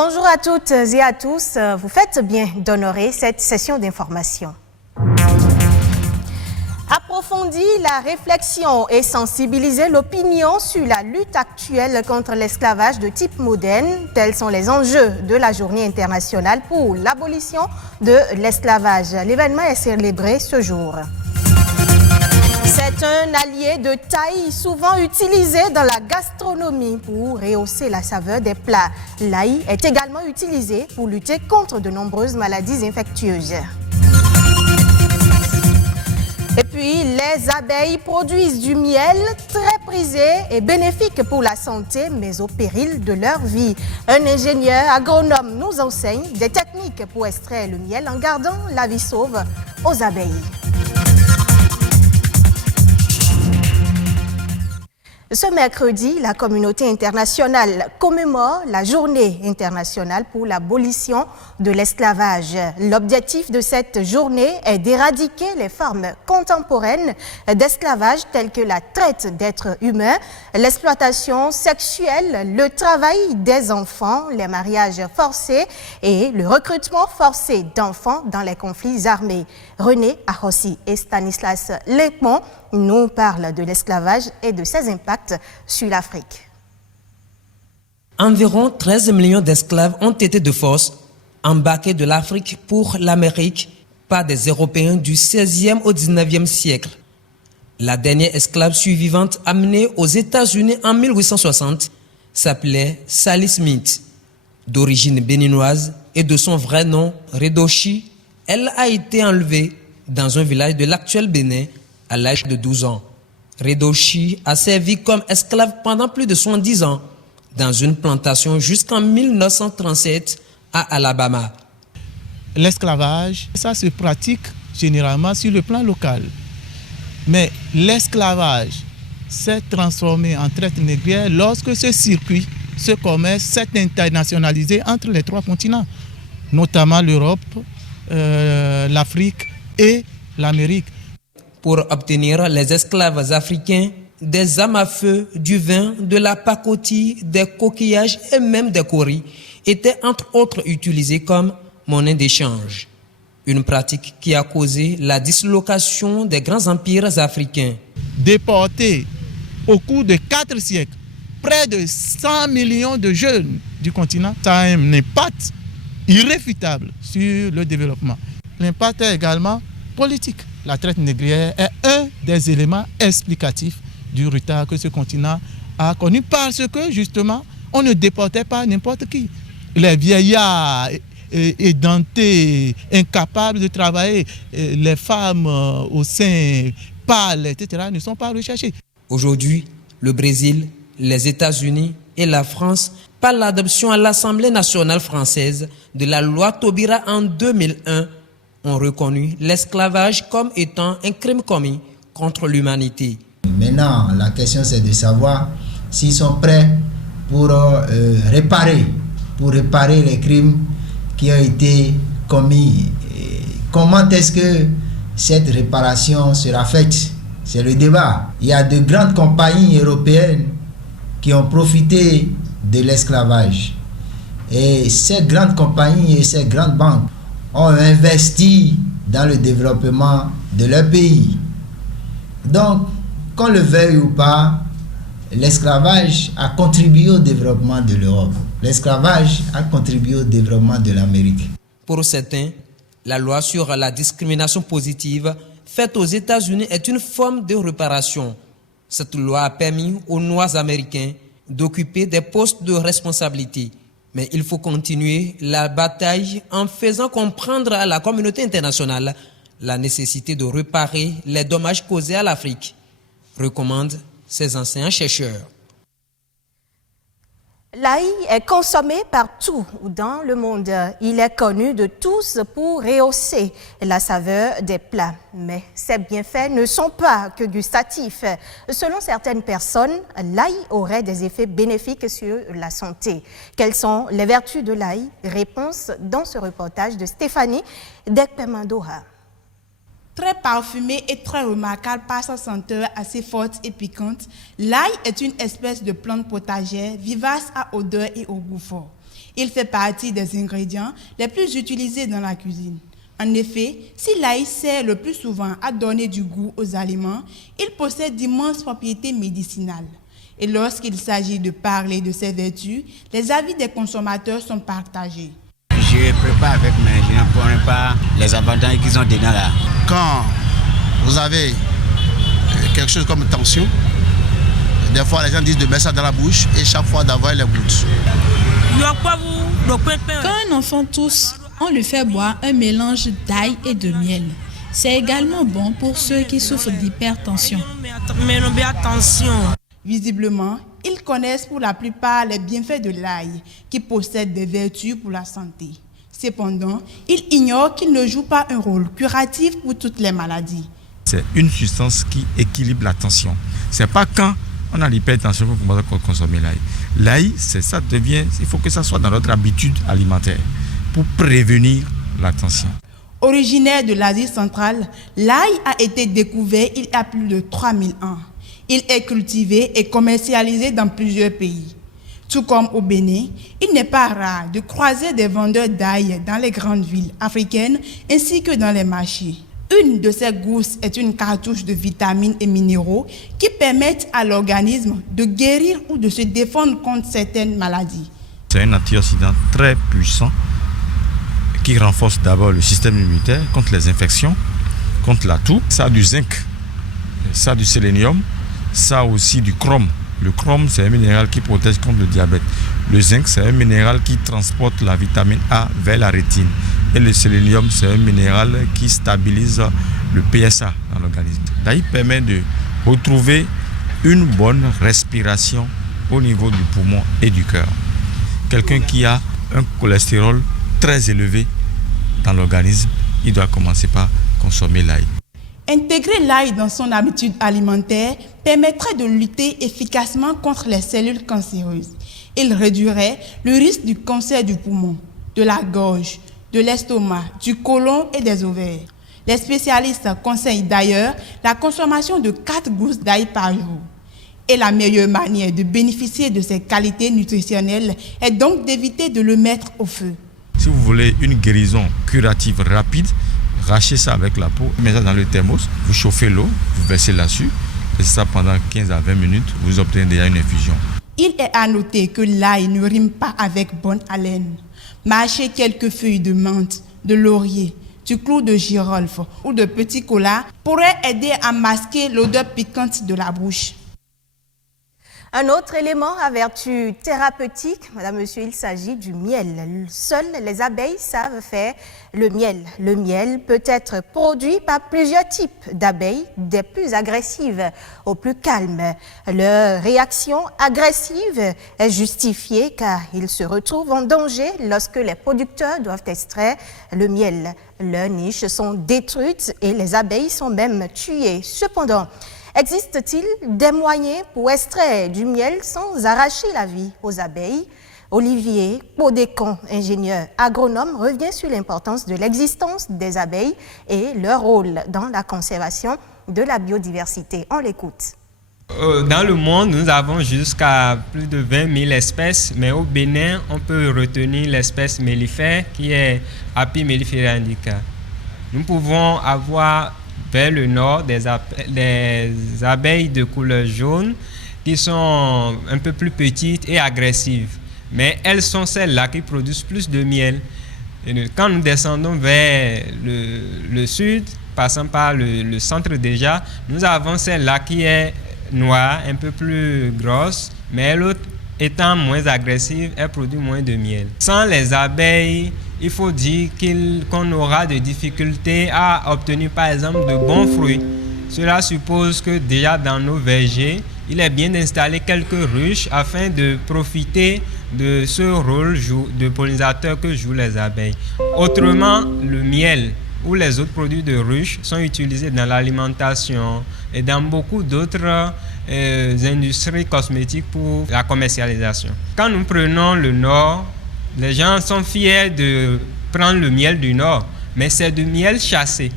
Bonjour à toutes et à tous. Vous faites bien d'honorer cette session d'information. Approfondir la réflexion et sensibiliser l'opinion sur la lutte actuelle contre l'esclavage de type moderne, tels sont les enjeux de la Journée internationale pour l'abolition de l'esclavage. L'événement est célébré ce jour. C'est un allié de taille souvent utilisé dans la gastronomie pour rehausser la saveur des plats. L'ail est également utilisé pour lutter contre de nombreuses maladies infectieuses. Et puis, les abeilles produisent du miel très prisé et bénéfique pour la santé, mais au péril de leur vie. Un ingénieur agronome nous enseigne des techniques pour extraire le miel en gardant la vie sauve aux abeilles. Ce mercredi, la communauté internationale commémore la Journée internationale pour l'abolition de l'esclavage. L'objectif de cette journée est d'éradiquer les formes contemporaines d'esclavage telles que la traite d'êtres humains, l'exploitation sexuelle, le travail des enfants, les mariages forcés et le recrutement forcé d'enfants dans les conflits armés. René Arossi et Stanislas Linkmont nous parlent de l'esclavage et de ses impacts sur l'Afrique. Environ 13 millions d'esclaves ont été de force embarqués de l'Afrique pour l'Amérique par des Européens du 16e au 19e siècle. La dernière esclave survivante amenée aux États-Unis en 1860 s'appelait Sally Smith. D'origine béninoise et de son vrai nom, Redoshi, elle a été enlevée dans un village de l'actuel Bénin à l'âge de 12 ans. Redoshi a servi comme esclave pendant plus de 70 ans dans une plantation jusqu'en 1937 à Alabama. L'esclavage, ça se pratique généralement sur le plan local. Mais l'esclavage s'est transformé en traite négrière lorsque ce circuit, ce commerce s'est internationalisé entre les trois continents, notamment l'Europe, l'Afrique et l'Amérique. Pour obtenir les esclaves africains, des armes à feu, du vin, de la pacotille, des coquillages et même des coris étaient entre autres utilisés comme monnaie d'échange. Une pratique qui a causé la dislocation des grands empires africains. Déportés au cours de 4 siècles, près de 100 millions de jeunes du continent, ça a un impact irréfutable sur le développement. L'impact est également politique. La traite négrière est un des éléments explicatifs du retard que ce continent a connu parce que justement, on ne déportait pas n'importe qui. Les vieillards édentés, incapables de travailler, les femmes au sein pâles, etc., ne sont pas recherchées. Aujourd'hui, le Brésil, les États-Unis et la France, par l'adoption à l'Assemblée nationale française de la loi Taubira en 2001, ont reconnu l'esclavage comme étant un crime commis contre l'humanité. Maintenant, la question c'est de savoir s'ils sont prêts pour réparer les crimes qui ont été commis. Et comment est-ce que cette réparation sera faite? C'est le débat. Il y a de grandes compagnies européennes qui ont profité de l'esclavage. Et ces grandes compagnies et ces grandes banques ont investi dans le développement de leur pays. Donc, qu'on le veuille ou pas, l'esclavage a contribué au développement de l'Europe. L'esclavage a contribué au développement de l'Amérique. Pour certains, la loi sur la discrimination positive faite aux États-Unis est une forme de réparation. Cette loi a permis aux Noirs américains d'occuper des postes de responsabilité. Mais il faut continuer la bataille en faisant comprendre à la communauté internationale la nécessité de réparer les dommages causés à l'Afrique, recommandent ces anciens chercheurs. L'ail est consommé partout dans le monde. Il est connu de tous pour rehausser la saveur des plats. Mais ses bienfaits ne sont pas que gustatifs. Selon certaines personnes, l'ail aurait des effets bénéfiques sur la santé. Quelles sont les vertus de l'ail? Réponse dans ce reportage de Stéphanie Dekpemandoha. Très parfumé et très remarquable par sa senteur assez forte et piquante, l'ail est une espèce de plante potagère vivace à odeur et au goût fort. Il fait partie des ingrédients les plus utilisés dans la cuisine. En effet, si l'ail sert le plus souvent à donner du goût aux aliments, il possède d'immenses propriétés médicinales. Et lorsqu'il s'agit de parler de ses vertus, les avis des consommateurs sont partagés. Je prépare avec, mais je ne connais pas les avantages qu'ils ont dedans là. Quand vous avez quelque chose comme tension, des fois les gens disent de mettre ça dans la bouche et chaque fois d'avoir les gouttes. Quand un enfant tousse, on lui fait boire un mélange d'ail et de miel. C'est également bon pour ceux qui souffrent d'hypertension. Visiblement, ils connaissent pour la plupart les bienfaits de l'ail, qui possède des vertus pour la santé. Cependant, ils ignorent qu'il ne joue pas un rôle curatif pour toutes les maladies. C'est une substance qui équilibre la tension. Ce n'est pas quand on a l'hypertension qu'on commence à consommer l'ail. L'ail, il faut que ça soit dans notre habitude alimentaire pour prévenir la tension. Originaire de l'Asie centrale, l'ail a été découvert il y a plus de 3000 ans. Il est cultivé et commercialisé dans plusieurs pays. Tout comme au Bénin, il n'est pas rare de croiser des vendeurs d'ail dans les grandes villes africaines ainsi que dans les marchés. Une de ces gousses est une cartouche de vitamines et minéraux qui permettent à l'organisme de guérir ou de se défendre contre certaines maladies. C'est un antioxydant très puissant qui renforce d'abord le système immunitaire contre les infections, contre la toux. Ça a du zinc, ça a du sélénium, ça a aussi du chrome. Le chrome, c'est un minéral qui protège contre le diabète. Le zinc, c'est un minéral qui transporte la vitamine A vers la rétine. Et le sélénium, c'est un minéral qui stabilise le PSA dans l'organisme. L'ail permet de retrouver une bonne respiration au niveau du poumon et du cœur. Quelqu'un qui a un cholestérol très élevé dans l'organisme, il doit commencer par consommer l'ail. Intégrer l'ail dans son habitude alimentaire permettrait de lutter efficacement contre les cellules cancéreuses. Il réduirait le risque du cancer du poumon, de la gorge, de l'estomac, du côlon et des ovaires. Les spécialistes conseillent d'ailleurs la consommation de 4 gousses d'ail par jour. Et la meilleure manière de bénéficier de ses qualités nutritionnelles est donc d'éviter de le mettre au feu. Si vous voulez une guérison curative rapide, rachez ça avec la peau, mettez ça dans le thermos, vous chauffez l'eau, vous versez là-dessus, laissez ça pendant 15 à 20 minutes, vous obtenez déjà une infusion. Il est à noter que l'ail ne rime pas avec bonne haleine. Mâcher quelques feuilles de menthe, de laurier, du clou de girofle ou de petit cola pourrait aider à masquer l'odeur piquante de la bouche. Un autre élément à vertu thérapeutique, madame, monsieur, il s'agit du miel. Seules les abeilles savent faire le miel. Le miel peut être produit par plusieurs types d'abeilles, des plus agressives aux plus calmes. Leur réaction agressive est justifiée car ils se retrouvent en danger lorsque les producteurs doivent extraire le miel. Leurs niches sont détruites et les abeilles sont même tuées. Cependant, existe-t-il des moyens pour extraire du miel sans arracher la vie aux abeilles? Olivier Podécon, ingénieur agronome, revient sur l'importance de l'existence des abeilles et leur rôle dans la conservation de la biodiversité. On l'écoute. Dans le monde, nous avons jusqu'à plus de 20 000 espèces, mais au Bénin, on peut retenir l'espèce mellifère qui est Apis mellifera indica. Nous pouvons avoir vers le nord des abeilles de couleur jaune qui sont un peu plus petites et agressives. Mais elles sont celles-là qui produisent plus de miel. Et quand nous descendons vers le sud, passant par le centre déjà, nous avons celle-là qui est noire, un peu plus grosse, mais l'autre étant moins agressive, elle produit moins de miel. Sans les abeilles, il faut dire qu'on aura des difficultés à obtenir par exemple de bons fruits. Cela suppose que déjà dans nos vergers, il est bien d'installer quelques ruches afin de profiter de ce rôle de pollinisateur que jouent les abeilles. Autrement, le miel ou les autres produits de ruche sont utilisés dans l'alimentation et dans beaucoup d'autres industries cosmétiques pour la commercialisation. Quand nous prenons le nord, les gens sont fiers de prendre le miel du nord, mais c'est du miel chassé.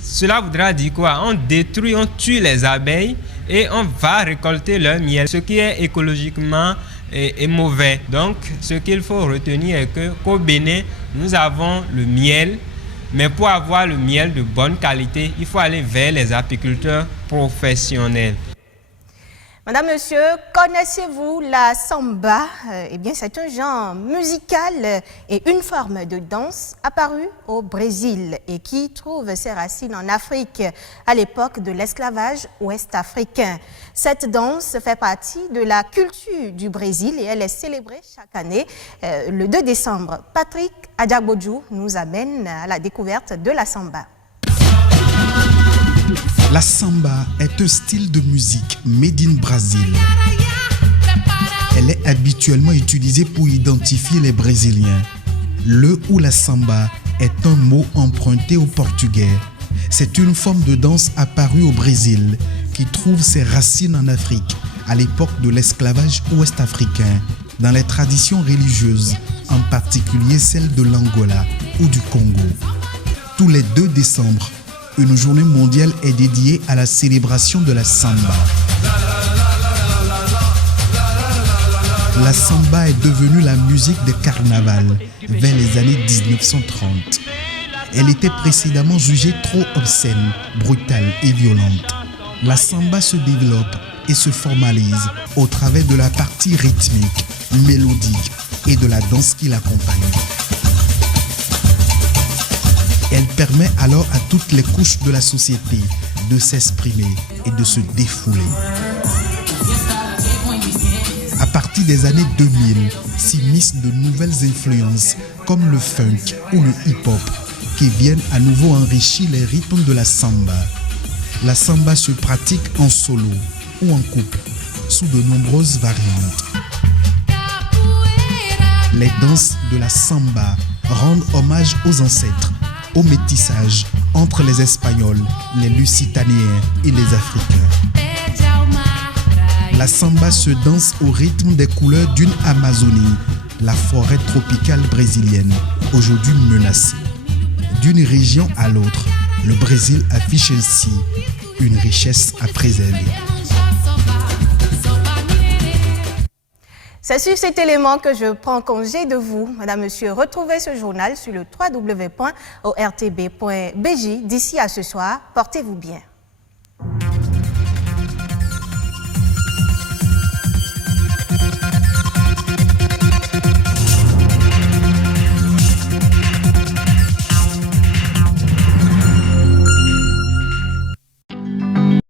Cela voudra dire quoi? On détruit, on tue les abeilles et on va récolter leur miel, ce qui est écologiquement est mauvais. Donc, ce qu'il faut retenir est qu'au Bénin, nous avons le miel, mais pour avoir le miel de bonne qualité, il faut aller vers les apiculteurs professionnels. Madame, Monsieur, connaissez-vous la samba? Eh bien, c'est un genre musical et une forme de danse apparue au Brésil et qui trouve ses racines en Afrique à l'époque de l'esclavage ouest-africain. Cette danse fait partie de la culture du Brésil et elle est célébrée chaque année le 2 décembre. Patrick Adjabodjou nous amène à la découverte de la samba. La samba est un style de musique made in Brazil. Elle est habituellement utilisée pour identifier les Brésiliens. Le ou la samba est un mot emprunté au portugais. C'est une forme de danse apparue au Brésil qui trouve ses racines en Afrique à l'époque de l'esclavage ouest-africain, dans les traditions religieuses, en particulier celle de l'Angola ou du Congo. Tous les 2 décembre, une journée mondiale est dédiée à la célébration de la samba. La samba est devenue la musique de carnaval vers les années 1930. Elle était précédemment jugée trop obscène, brutale et violente. La samba se développe et se formalise au travers de la partie rythmique, mélodique et de la danse qui l'accompagne. Elle permet alors à toutes les couches de la société de s'exprimer et de se défouler. À partir des années 2000, s'immiscent de nouvelles influences comme le funk ou le hip-hop qui viennent à nouveau enrichir les rythmes de la samba. La samba se pratique en solo ou en couple, sous de nombreuses variantes. Les danses de la samba rendent hommage aux ancêtres, au métissage entre les Espagnols, les Lusitaniens et les Africains. La samba se danse au rythme des couleurs d'une Amazonie, la forêt tropicale brésilienne, aujourd'hui menacée. D'une région à l'autre, le Brésil affiche ainsi une richesse à préserver. C'est sur cet élément que je prends congé de vous. Madame, Monsieur, retrouvez ce journal sur le www.ortb.bj. D'ici à ce soir, portez-vous bien.